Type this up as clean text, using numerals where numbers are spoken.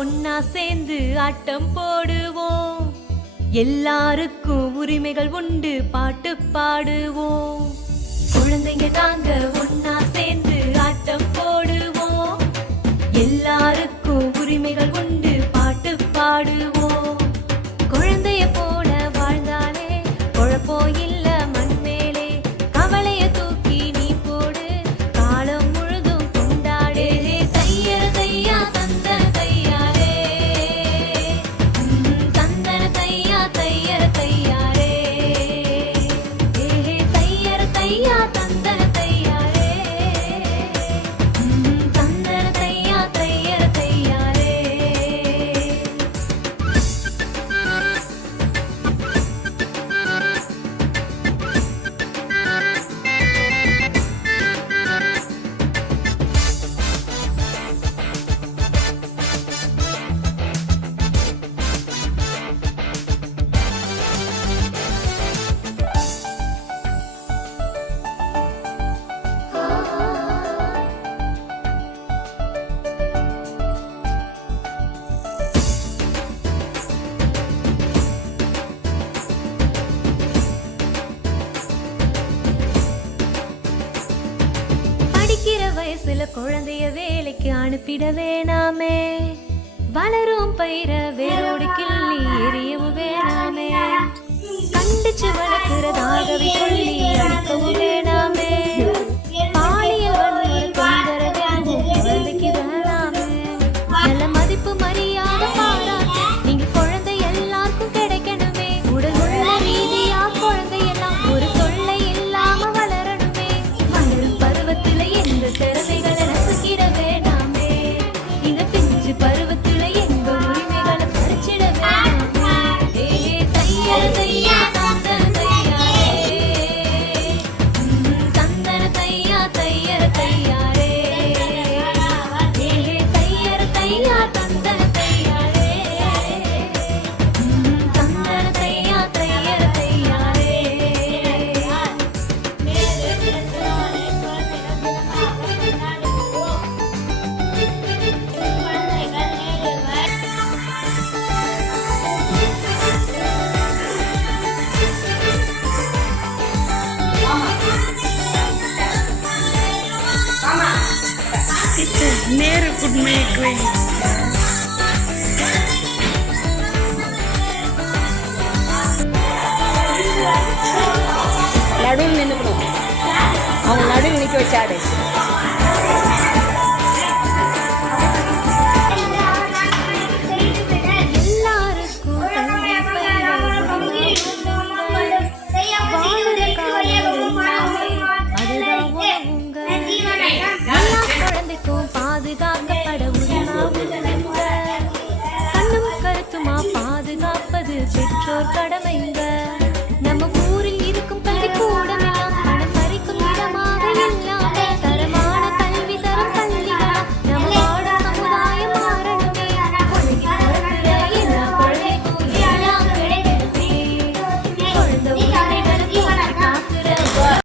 ஒன்னா சேர்ந்து ஆட்டம் போடுவோம். எல்லாருக்கும் உரிமைகள் உண்டு, பாட்டு பாடுவோம். குழந்தைங்க நாங்க ஒன்னா சேர்ந்து ஆட்டம் போடுவோம். எல்லாருக்கும் உரிமைகள் உண்டு, பாட்டு பாடுவோம். குழந்தைய போல வாழ்ந்தாலே குழப்பம் இல்ல மண் மேலே. கவலைய தூக்கி நீ போடு, காலம் முழுதும் கொண்டாடே. தையர தையா தந்தன தையாரே, தந்தன தையா தையர தையாரே. தையர தையா தந்தன தையாரே, தந்தன தையா தையர தையாரே. படிக்கிற வயசுல குழந்தைய வேலைக்கு அனுப்பிட வேணாமே. வளரும் பயிர வேரோடு கிள்ளி எரியவும் வேணாமே. கண்டிச்சு வளர்க்கிறதாகவே சொல்லி அடிக்கவும் வேணாமே. பாலியல் வன்முறை தொந்தரவு குழந்தைக்கு வேணாமே. நல்ல மதிப்பு மரியாதை பாராட்டு நீங்க குழந்தை எல்லாருக்கும் கிடைக்கணுமே. உடல் உள்ள ரீதியா குழந்தையெல்லாம் ஒரு தொல்லை இல்லாம வளரணுமே. வளரும் பருவத்துல எந்த திறமைகளை ரசிக்கிட வேணாமே. இந்த பிஞ்சு பருவத்துல எங்க உரிமைகளை பறிச்சிட வேணாமே. தையர தையா தந்தன தையாரே, தந்தன தையா தையர தையாரே. தையர தையா தந்தன தையாரே, தந்தன தையா தையர தையாரே. Nehru could make way. நடுவில் நின்றுக்கணும், அவங்க நடுவில் நிற்க வச்சாடு.